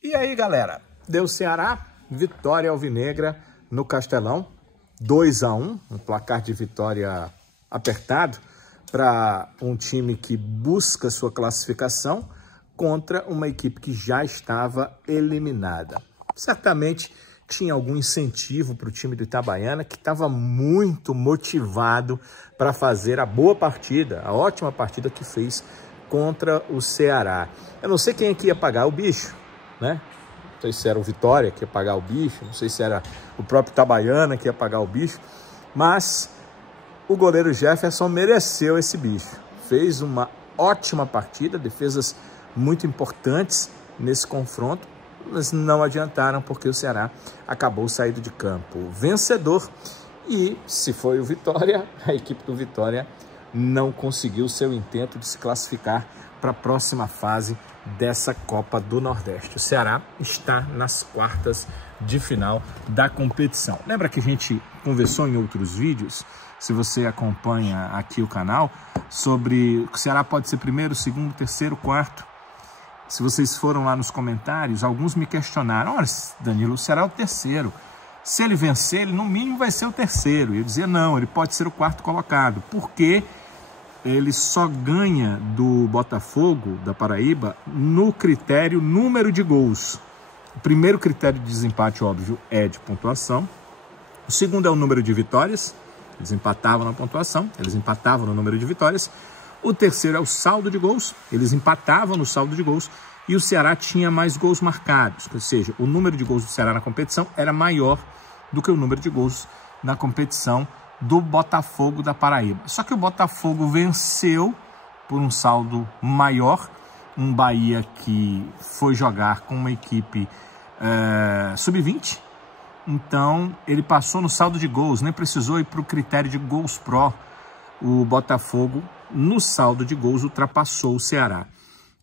E aí, galera, deu Ceará, vitória alvinegra no Castelão, 2-1, um placar de vitória apertado para um time que busca sua classificação contra uma equipe que já estava eliminada. Certamente tinha algum incentivo para o time do Itabaiana, que estava muito motivado para fazer a boa partida, a ótima partida que fez contra o Ceará. Eu não sei quem é que ia pagar o bicho, né? Não sei se era o Vitória que ia pagar o bicho, não sei se era o próprio Itabaiana que ia pagar o bicho, mas o goleiro Jefferson mereceu esse bicho. Fez uma ótima partida, defesas muito importantes nesse confronto, mas não adiantaram porque o Ceará acabou saindo de campo vencedor e, se foi o Vitória, a equipe do Vitória não conseguiu seu intento de se classificar para a próxima fase dessa Copa do Nordeste. O Ceará está nas quartas de final da competição. Lembra que a gente conversou em outros vídeos, se você acompanha aqui o canal, sobre o Ceará pode ser primeiro, segundo, terceiro, quarto. Se vocês foram lá nos comentários, alguns me questionaram: olha, Danilo, o Ceará é o terceiro. Se ele vencer, ele no mínimo vai ser o terceiro. E eu dizia, não, ele pode ser o quarto colocado, porque ele só ganha do Botafogo da Paraíba no critério número de gols. O primeiro critério de desempate, óbvio, é de pontuação. O segundo é o número de vitórias. Eles empatavam na pontuação, eles empatavam no número de vitórias. O terceiro é o saldo de gols, eles empatavam no saldo de gols. E o Ceará tinha mais gols marcados, ou seja, o número de gols do Ceará na competição era maior do que o número de gols na competição do Botafogo da Paraíba. Só que o Botafogo venceu por um saldo maior, um Bahia que foi jogar com uma equipe sub-20, então ele passou no saldo de gols, nem precisou ir para o critério de gols pró. O Botafogo, no saldo de gols, ultrapassou o Ceará.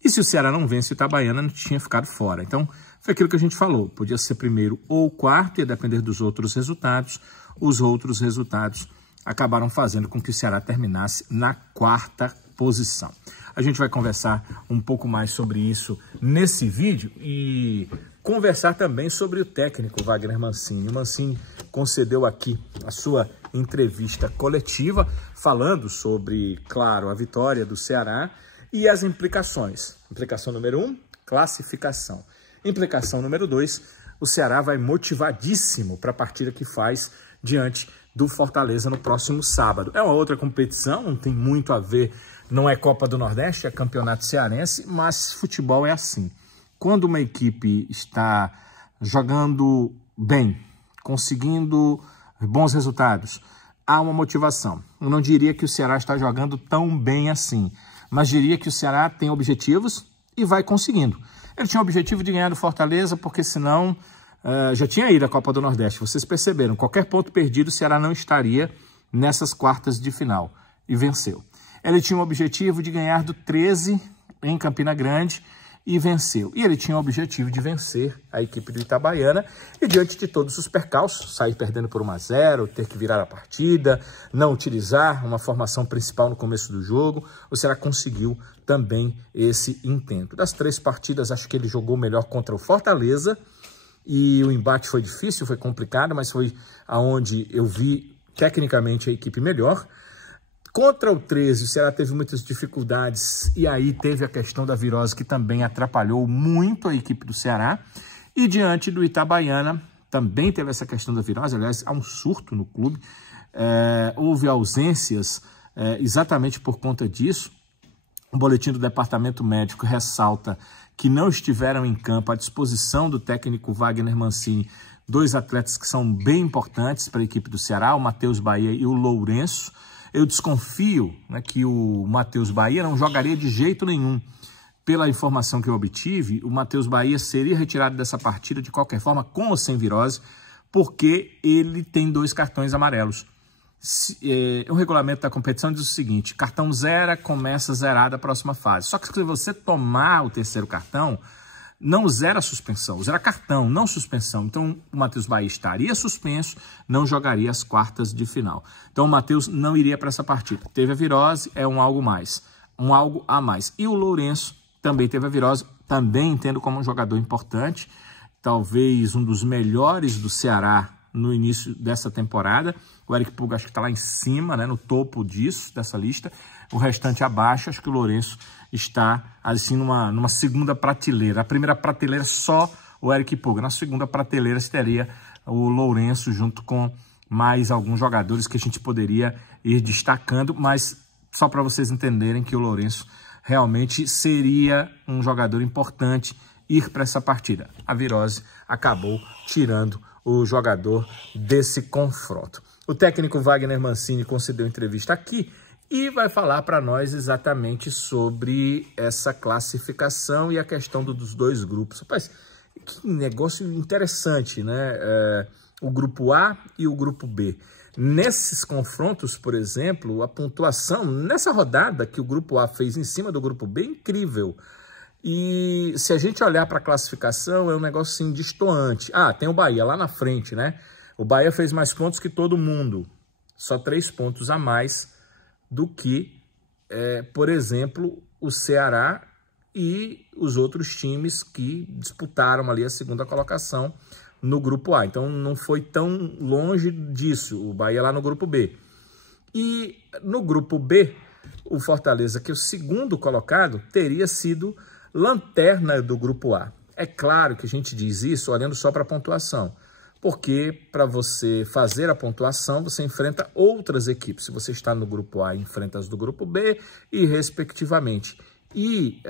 E se o Ceará não vence, o Itabaiana não tinha ficado fora. Então, foi aquilo que a gente falou. Podia ser primeiro ou quarto, ia depender dos outros resultados. Os outros resultados acabaram fazendo com que o Ceará terminasse na quarta posição. A gente vai conversar um pouco mais sobre isso nesse vídeo e conversar também sobre o técnico Wagner Mancini. O Mancini concedeu aqui a sua entrevista coletiva, falando sobre, claro, a vitória do Ceará e as implicações. Implicação número 1, classificação. Implicação número 2, o Ceará vai motivadíssimo para a partida que faz diante do Fortaleza no próximo sábado. É uma outra competição, não tem muito a ver, não é Copa do Nordeste, é Campeonato Cearense, mas futebol é assim. Quando uma equipe está jogando bem, conseguindo bons resultados, há uma motivação. Eu não diria que o Ceará está jogando tão bem assim, mas diria que o Ceará tem objetivos e vai conseguindo. Ele tinha o objetivo de ganhar do Fortaleza, porque senão já tinha ido à Copa do Nordeste. Vocês perceberam, qualquer ponto perdido, o Ceará não estaria nessas quartas de final, e venceu. Ele tinha o objetivo de ganhar do 13 em Campina Grande, e venceu. E ele tinha o objetivo de vencer a equipe do Itabaiana e, diante de todos os percalços, sair perdendo por 1-0, ter que virar a partida, não utilizar uma formação principal no começo do jogo, o Ceará conseguiu também esse intento. Das 3 partidas, acho que ele jogou melhor contra o Fortaleza e o embate foi difícil, foi complicado, mas foi aonde eu vi tecnicamente a equipe melhor. Contra o 13, o Ceará teve muitas dificuldades e aí teve a questão da virose que também atrapalhou muito a equipe do Ceará. E diante do Itabaiana também teve essa questão da virose, aliás, há um surto no clube. Houve ausências exatamente por conta disso. O boletim do Departamento Médico ressalta que não estiveram em campo à disposição do técnico Wagner Mancini 2 atletas que são bem importantes para a equipe do Ceará, o Matheus Bahia e o Lourenço. Eu desconfio, né, que o Matheus Bahia não jogaria de jeito nenhum. Pela informação que eu obtive, o Matheus Bahia seria retirado dessa partida de qualquer forma, com ou sem virose, porque ele tem 2 cartões amarelos. O regulamento da competição diz o seguinte: cartão 0 começa zerado a próxima fase. Só que se você tomar o 3º cartão, não zera a suspensão, zera cartão, não suspensão. Então, o Matheus Bahia estaria suspenso, não jogaria as quartas de final. Então, o Matheus não iria para essa partida. Teve a virose, é um algo a mais. E o Lourenço também teve a virose, também entendo como um jogador importante, talvez um dos melhores do Ceará no início dessa temporada. O Eric Puga acho que está lá em cima, né, no topo dessa lista. O restante abaixo, acho que o Lourenço está assim numa segunda prateleira. A primeira prateleira só o Eric Puga. Na segunda prateleira teria o Lourenço junto com mais alguns jogadores que a gente poderia ir destacando, mas só para vocês entenderem que o Lourenço realmente seria um jogador importante ir para essa partida. A virose acabou tirando o jogador desse confronto. O técnico Wagner Mancini concedeu entrevista aqui e vai falar para nós exatamente sobre essa classificação e a questão dos dois grupos. Rapaz, que negócio interessante, né? O grupo A e o grupo B. Nesses confrontos, por exemplo, a pontuação nessa rodada que o grupo A fez em cima do grupo B é incrível. E se a gente olhar para a classificação, é um negócio assim destoante. Ah, tem o Bahia lá na frente, né? O Bahia fez mais pontos que todo mundo. Só 3 pontos a mais do que, por exemplo, o Ceará e os outros times que disputaram ali a segunda colocação no grupo A. Então não foi tão longe disso, o Bahia lá no grupo B. E no grupo B, o Fortaleza, que é o segundo colocado, teria sido lanterna do grupo A. É claro que a gente diz isso olhando só para a pontuação, porque para você fazer a pontuação, você enfrenta outras equipes. Se você está no grupo A, enfrenta as do grupo B e respectivamente. E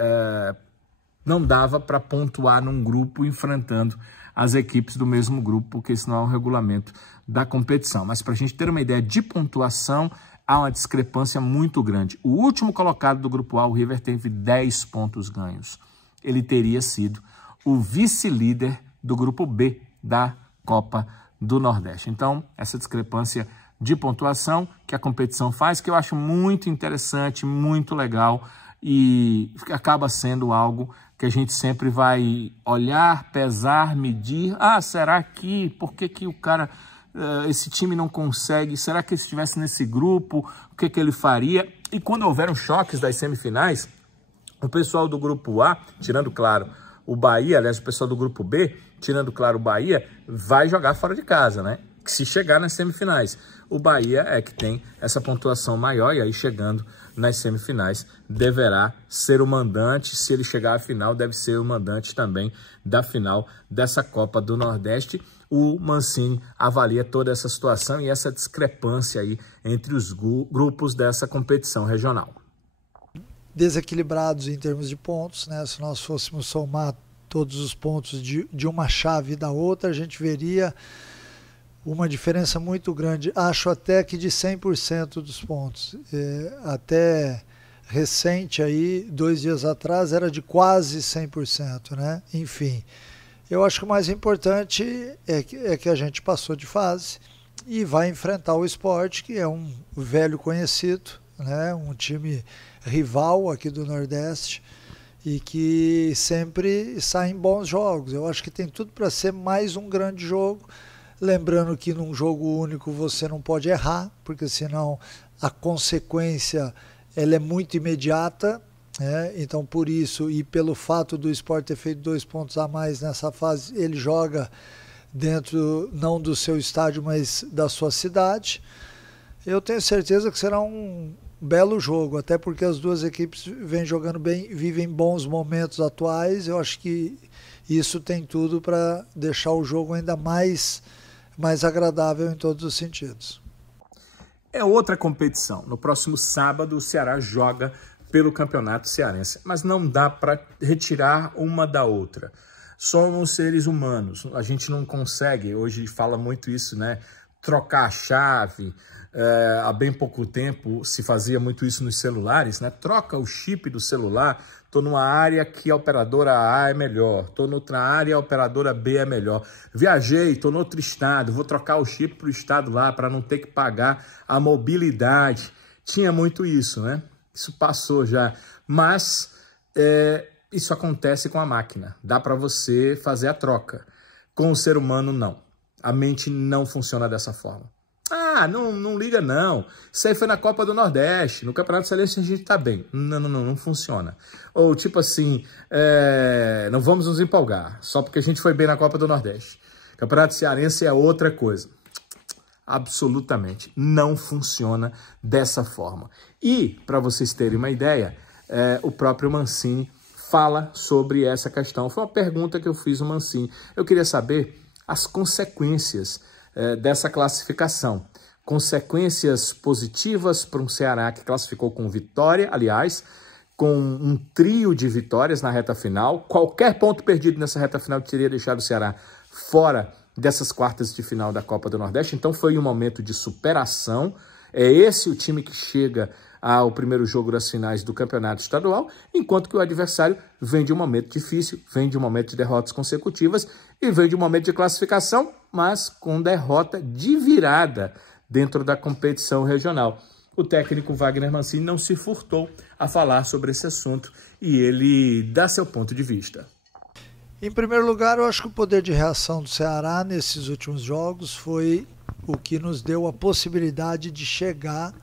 não dava para pontuar num grupo enfrentando as equipes do mesmo grupo, porque senão é o regulamento da competição. Mas para a gente ter uma ideia de pontuação, há uma discrepância muito grande. O último colocado do grupo A, o River, teve 10 pontos ganhos. Ele teria sido o vice-líder do grupo B da Copa do Nordeste. Então, essa discrepância de pontuação que a competição faz, que eu acho muito interessante, muito legal, e acaba sendo algo que a gente sempre vai olhar, pesar, medir. Ah, será que, por que o cara, esse time não consegue? Será que se estivesse nesse grupo, o que ele faria? E quando houveram choques das semifinais, o pessoal do grupo A, tirando claro o Bahia, aliás, o pessoal do grupo B, tirando claro o Bahia, vai jogar fora de casa, né? Se chegar nas semifinais. O Bahia é que tem essa pontuação maior e aí chegando nas semifinais deverá ser o mandante. Se ele chegar à final, deve ser o mandante também da final dessa Copa do Nordeste. O Mancini avalia toda essa situação e essa discrepância aí entre os grupos dessa competição regional. Desequilibrados em termos de pontos, né? Se nós fôssemos somar todos os pontos de uma chave da outra, a gente veria uma diferença muito grande. Acho até que de 100% dos pontos. Até recente aí, 2 dias atrás, era de quase 100%, né? Enfim, eu acho que o mais importante é que a gente passou de fase e vai enfrentar o Sport, que é um velho conhecido, né? Um time rival aqui do Nordeste e que sempre sai em bons jogos. Eu acho que tem tudo para ser mais um grande jogo. Lembrando que num jogo único você não pode errar, porque senão a consequência ela é muito imediata, né? Então por isso e pelo fato do Sport ter feito 2 pontos a mais nessa fase, ele joga dentro não do seu estádio, mas da sua cidade. Eu tenho certeza que será um belo jogo, até porque as duas equipes vêm jogando bem, vivem bons momentos atuais. Eu acho que isso tem tudo para deixar o jogo ainda mais agradável em todos os sentidos. É outra competição. No próximo sábado, o Ceará joga pelo Campeonato Cearense, mas não dá para retirar uma da outra. Somos seres humanos, a gente não consegue, hoje fala muito isso, né? Trocar a chave. Há bem pouco tempo se fazia muito isso nos celulares, né? Troca o chip do celular. Estou numa área que a operadora A é melhor, estou noutra área a operadora B é melhor. Viajei, estou em outro estado, vou trocar o chip para o estado lá para não ter que pagar a mobilidade. Tinha muito isso, né? Isso passou já, mas isso acontece com a máquina. Dá para você fazer a troca. Com o ser humano, não. A mente não funciona dessa forma. Ah, não liga não. Isso aí foi na Copa do Nordeste, no Campeonato Cearense a gente tá bem. Não funciona. Ou tipo assim, não vamos nos empolgar, só porque a gente foi bem na Copa do Nordeste. Campeonato Cearense é outra coisa. Absolutamente não funciona dessa forma. E, para vocês terem uma ideia, o próprio Mancini fala sobre essa questão. Foi uma pergunta que eu fiz ao Mancini. Eu queria saber as consequências dessa classificação. Consequências positivas para um Ceará que classificou com vitória, aliás, com um trio de vitórias na reta final. Qualquer ponto perdido nessa reta final teria deixado o Ceará fora dessas quartas de final da Copa do Nordeste. Então foi um momento de superação. É esse o time que chega ao primeiro jogo das finais do campeonato estadual, enquanto que o adversário vem de um momento difícil, vem de um momento de derrotas consecutivas e vem de um momento de classificação, mas com derrota de virada dentro da competição regional. O técnico Wagner Mancini não se furtou a falar sobre esse assunto e ele dá seu ponto de vista. Em primeiro lugar, eu acho que o poder de reação do Ceará nesses últimos jogos foi o que nos deu a possibilidade de chegar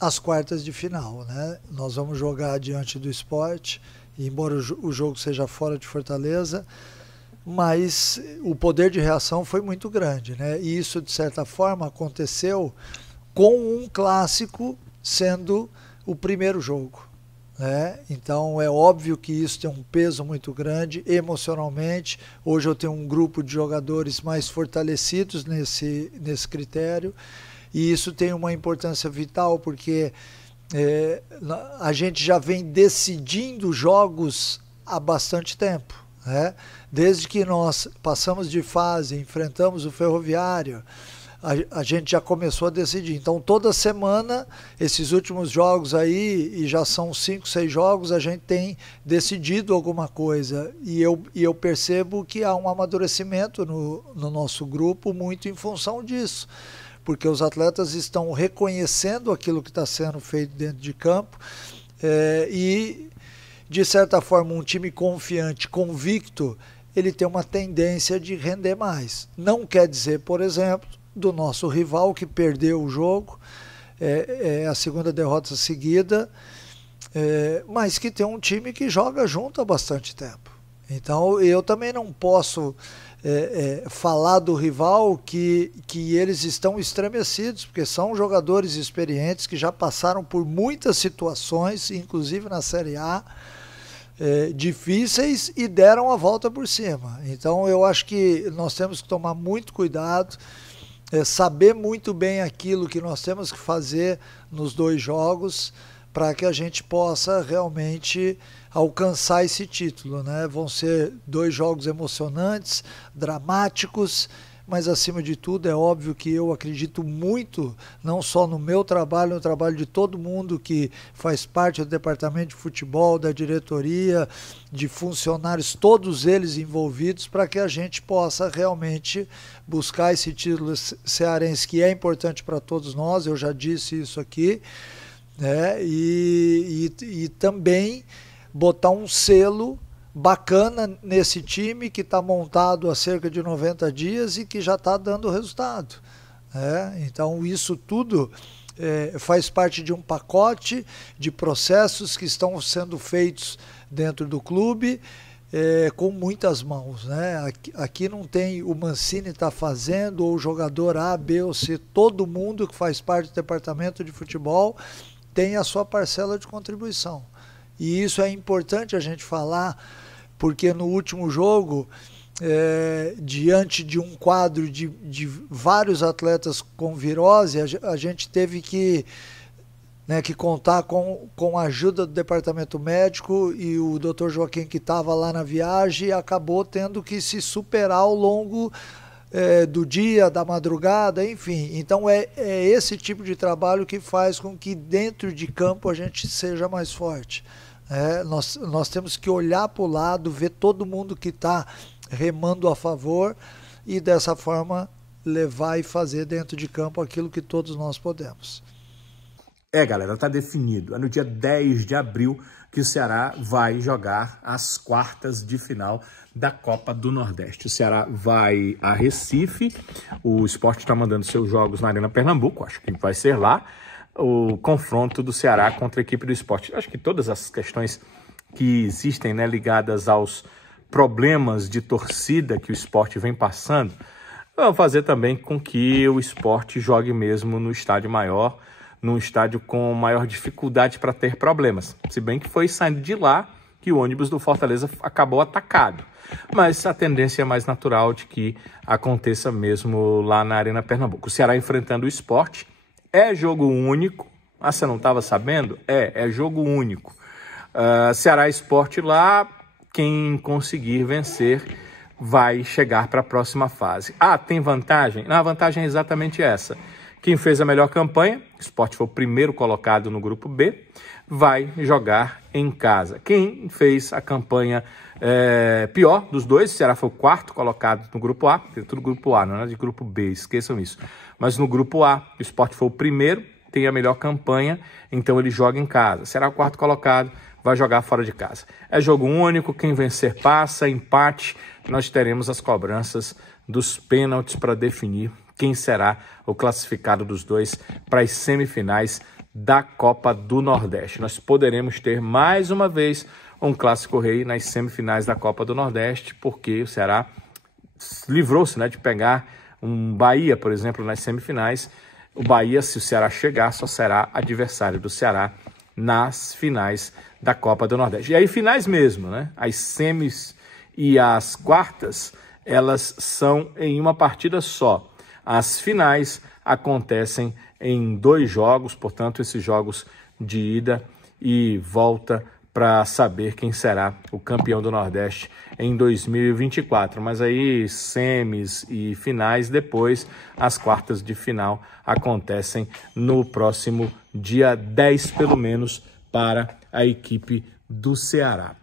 às quartas de final, né? Nós vamos jogar diante do Sport, embora o jogo seja fora de Fortaleza, mas o poder de reação foi muito grande, né? E isso, de certa forma, aconteceu com um clássico sendo o primeiro jogo, né? Então é óbvio que isso tem um peso muito grande emocionalmente. Hoje eu tenho um grupo de jogadores mais fortalecidos nesse critério, e isso tem uma importância vital porque a gente já vem decidindo jogos há bastante tempo, né? Desde que nós passamos de fase, enfrentamos o Ferroviário, a gente já começou a decidir. Então toda semana, esses últimos jogos aí, e já são 5, 6 jogos, a gente tem decidido alguma coisa. E eu percebo que há um amadurecimento no nosso grupo muito em função disso. Porque os atletas estão reconhecendo aquilo que está sendo feito dentro de campo e, de certa forma, um time confiante, convicto, ele tem uma tendência de render mais. Não quer dizer, por exemplo, do nosso rival que perdeu o jogo, a segunda derrota seguida, mas que tem um time que joga junto há bastante tempo. Então eu também não posso falar do rival que eles estão estremecidos, porque são jogadores experientes que já passaram por muitas situações, inclusive na Série A, difíceis, e deram a volta por cima. Então eu acho que nós temos que tomar muito cuidado, saber muito bem aquilo que nós temos que fazer nos 2 jogos para que a gente possa realmente alcançar esse título, né? Vão ser 2 jogos emocionantes, dramáticos, mas acima de tudo é óbvio que eu acredito muito, não só no meu trabalho, no trabalho de todo mundo que faz parte do departamento de futebol, da diretoria, de funcionários, todos eles envolvidos, para que a gente possa realmente buscar esse título cearense que é importante para todos nós. Eu já disse isso aqui, né? E também botar um selo bacana nesse time que está montado há cerca de 90 dias e que já está dando resultado. Então isso tudo faz parte de um pacote de processos que estão sendo feitos dentro do clube com muitas mãos, né? Aqui não tem o Mancini está fazendo, ou o jogador A, B ou C, todo mundo que faz parte do departamento de futebol tem a sua parcela de contribuição. E isso é importante a gente falar, porque no último jogo, diante de um quadro de vários atletas com virose, a gente teve que contar com a ajuda do departamento médico, e o Dr. Joaquim, que estava lá na viagem, acabou tendo que se superar ao longo do dia, da madrugada, enfim. Então é esse tipo de trabalho que faz com que dentro de campo a gente seja mais forte. Nós temos que olhar para o lado, ver todo mundo que está remando a favor e dessa forma levar e fazer dentro de campo aquilo que todos nós podemos. Galera, tá definido. É no dia 10 de abril, que o Ceará vai jogar as quartas de final da Copa do Nordeste. O Ceará vai a Recife, o Sport está mandando seus jogos na Arena Pernambuco, acho que vai ser lá o confronto do Ceará contra a equipe do Sport. Acho que todas as questões que existem, né, ligadas aos problemas de torcida que o Sport vem passando, vão fazer também com que o Sport jogue mesmo no estádio maior, num estádio com maior dificuldade para ter problemas. Se bem que foi saindo de lá que o ônibus do Fortaleza acabou atacado. Mas a tendência é mais natural de que aconteça mesmo lá na Arena Pernambuco. O Ceará enfrentando o Sport, é jogo único. Ah, você não estava sabendo? É jogo único. Ceará Sport lá, quem conseguir vencer vai chegar para a próxima fase. Ah, tem vantagem? Não, a vantagem é exatamente essa. Quem fez a melhor campanha, o Sport foi o primeiro colocado no grupo B, vai jogar em casa. Quem fez a campanha pior dos dois, o Ceará foi o quarto colocado no grupo A, tudo grupo A, não é de grupo B, esqueçam isso. Mas no grupo A, o Sport foi o primeiro, tem a melhor campanha, então ele joga em casa. Será o quarto colocado, vai jogar fora de casa. É jogo único, quem vencer passa, empate, nós teremos as cobranças dos pênaltis para definir quem será o classificado dos dois para as semifinais da Copa do Nordeste. Nós poderemos ter mais uma vez um clássico rei nas semifinais da Copa do Nordeste, porque o Ceará livrou-se, né, de pegar um Bahia, por exemplo, nas semifinais. O Bahia, se o Ceará chegar, só será adversário do Ceará nas finais da Copa do Nordeste. E aí, finais mesmo, né? As semis e as quartas, elas são em uma partida só. As finais acontecem em 2 jogos, portanto, esses jogos de ida e volta para saber quem será o campeão do Nordeste em 2024. Mas aí, semis e finais, depois as quartas de final acontecem no próximo dia 10, pelo menos, para a equipe do Ceará.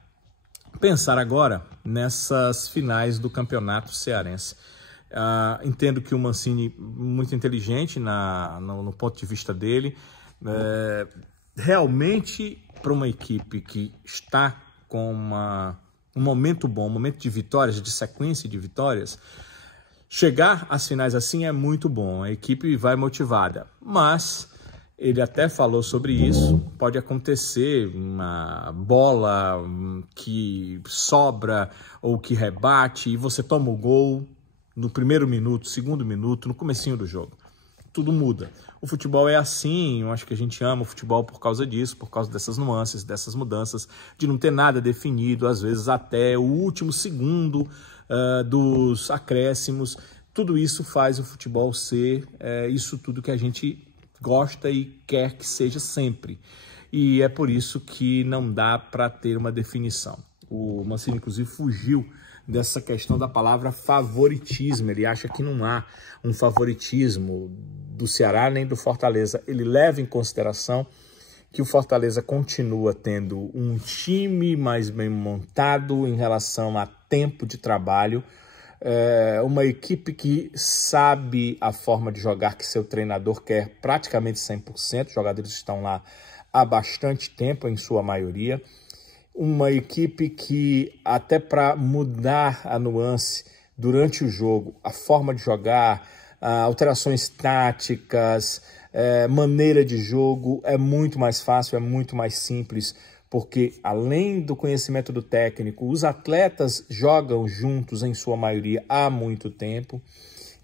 Pensar agora nessas finais do Campeonato Cearense. Entendo que o Mancini, muito inteligente no ponto de vista dele, realmente para uma equipe que está com um momento bom, um momento de vitórias, de sequência de vitórias, chegar às finais assim é muito bom, a equipe vai motivada, mas ele até falou sobre isso, pode acontecer uma bola que sobra ou que rebate e você toma o gol no primeiro minuto, segundo minuto, no comecinho do jogo. Tudo muda. O futebol é assim, eu acho que a gente ama o futebol por causa disso, por causa dessas nuances, dessas mudanças, de não ter nada definido, às vezes até o último segundo dos acréscimos. Tudo isso faz o futebol ser isso tudo que a gente gosta e quer que seja sempre. E é por isso que não dá para ter uma definição. O Mancini, inclusive, fugiu dessa questão da palavra favoritismo. Ele acha que não há um favoritismo do Ceará nem do Fortaleza. Ele leva em consideração que o Fortaleza continua tendo um time mais bem montado em relação a tempo de trabalho, uma equipe que sabe a forma de jogar que seu treinador quer praticamente 100%, os jogadores estão lá há bastante tempo, em sua maioria. Uma equipe que, até para mudar a nuance durante o jogo, a forma de jogar, alterações táticas, maneira de jogo, é muito mais fácil, é muito mais simples, porque além do conhecimento do técnico, os atletas jogam juntos, em sua maioria, há muito tempo.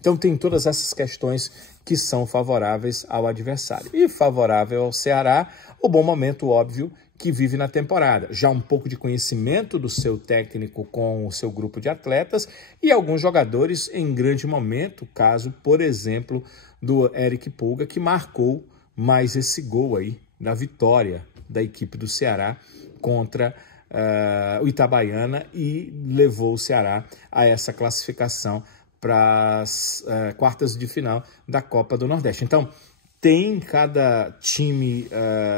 Então tem todas essas questões que são favoráveis ao adversário. E favorável ao Ceará, o bom momento, óbvio, que vive na temporada. Já um pouco de conhecimento do seu técnico com o seu grupo de atletas e alguns jogadores em grande momento, caso, por exemplo, do Eric Pulga, que marcou mais esse gol aí na vitória da equipe do Ceará contra o Itabaiana e levou o Ceará a essa classificação para as quartas de final da Copa do Nordeste. Então, tem cada time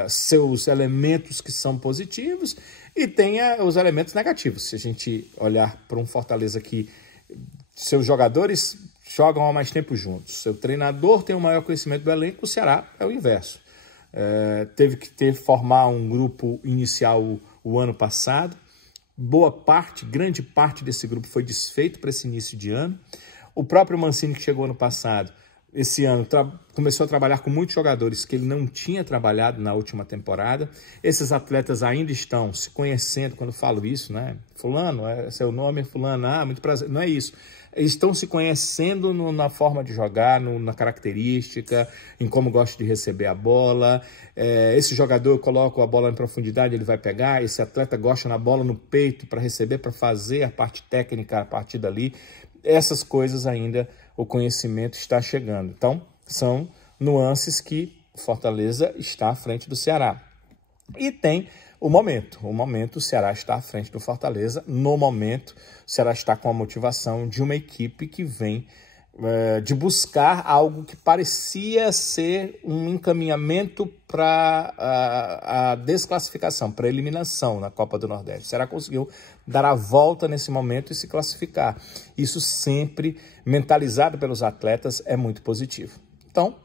seus elementos que são positivos e tem os elementos negativos. Se a gente olhar para um Fortaleza que seus jogadores jogam há mais tempo juntos, seu treinador tem o maior conhecimento do elenco, o Ceará é o inverso. Teve que formar um grupo inicial o ano passado. Boa parte, grande parte desse grupo foi desfeito para esse início de ano. O próprio Mancini, que chegou ano passado, esse ano começou a trabalhar com muitos jogadores que ele não tinha trabalhado na última temporada. Esses atletas ainda estão se conhecendo, quando eu falo isso, né? Fulano, seu nome é fulano, muito prazer. Não é isso. Eles estão se conhecendo na forma de jogar, na característica, em como gosta de receber a bola. Esse jogador coloca a bola em profundidade, ele vai pegar. Esse atleta gosta na bola no peito para receber, para fazer a parte técnica a partir dali. Essas coisas ainda o conhecimento está chegando. Então, são nuances que o Fortaleza está à frente do Ceará. E tem o momento. O Ceará está à frente do Fortaleza. No momento, o Ceará está com a motivação de uma equipe que vem de buscar algo que parecia ser um encaminhamento para a desclassificação, para a eliminação na Copa do Nordeste. O Ceará conseguiu dar a volta nesse momento e se classificar. Isso sempre, mentalizado pelos atletas, é muito positivo. Então,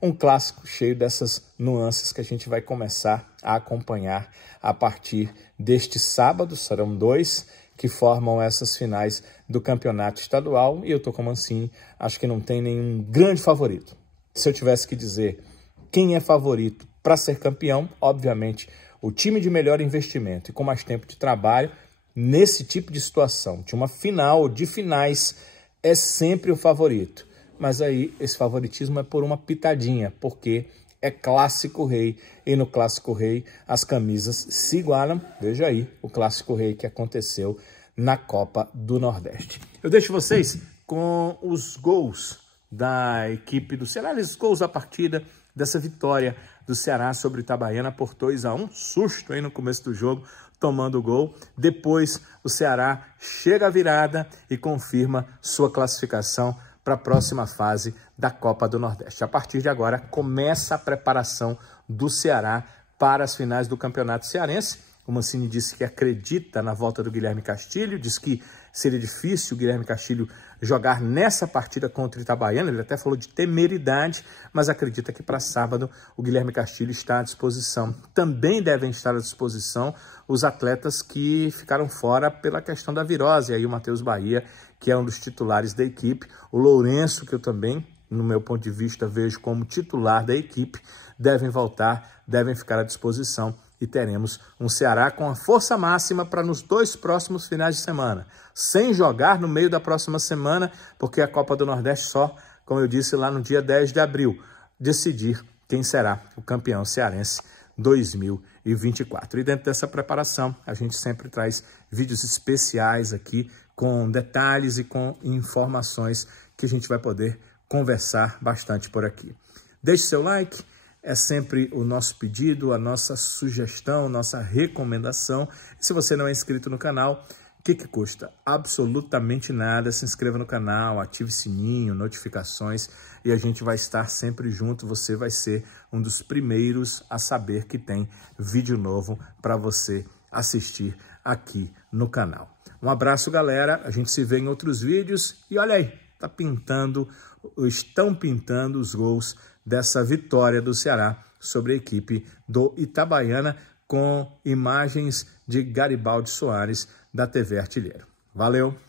um clássico cheio dessas nuances que a gente vai começar a acompanhar a partir deste sábado. Serão 2 que formam essas finais do campeonato estadual. E eu tô com o Mancini, acho que não tem nenhum grande favorito. Se eu tivesse que dizer quem é favorito para ser campeão, obviamente o time de melhor investimento e com mais tempo de trabalho, nesse tipo de situação, de uma final, de finais, é sempre o favorito. Mas aí esse favoritismo é por uma pitadinha, porque é Clássico Rei, e no Clássico Rei as camisas se igualam. Veja aí o Clássico Rei que aconteceu na Copa do Nordeste. Eu deixo vocês com os gols da equipe do Ceará, os gols da partida, dessa vitória do Ceará sobre o Itabaiana por 2-1. Susto aí no começo do jogo, tomando o gol. Depois o Ceará chega à virada e confirma sua classificação para a próxima fase da Copa do Nordeste. A partir de agora, começa a preparação do Ceará para as finais do Campeonato Cearense. O Mancini disse que acredita na volta do Guilherme Castilho, diz que seria difícil o Guilherme Castilho jogar nessa partida contra o Itabaiana, ele até falou de temeridade, mas acredita que para sábado o Guilherme Castilho está à disposição. Também devem estar à disposição os atletas que ficaram fora pela questão da virose, aí o Matheus Bahia, que é um dos titulares da equipe, o Lourenço, que eu também, no meu ponto de vista, vejo como titular da equipe, devem voltar, devem ficar à disposição e teremos um Ceará com a força máxima para nos 2 próximos finais de semana, sem jogar no meio da próxima semana, porque a Copa do Nordeste só, como eu disse lá no dia 10 de abril, decidir quem será o campeão cearense 2024. E dentro dessa preparação, a gente sempre traz vídeos especiais aqui com detalhes e com informações que a gente vai poder conversar bastante por aqui. Deixe seu like, é sempre o nosso pedido, a nossa sugestão, nossa recomendação. E se você não é inscrito no canal, o que custa? Absolutamente nada. Se inscreva no canal, ative o sininho, notificações e a gente vai estar sempre junto. Você vai ser um dos primeiros a saber que tem vídeo novo para você assistir aqui no canal. Um abraço, galera. A gente se vê em outros vídeos. E olha aí, estão pintando os gols dessa vitória do Ceará sobre a equipe do Itabaiana, com imagens de Garibaldi Soares da TV Artilheiro. Valeu!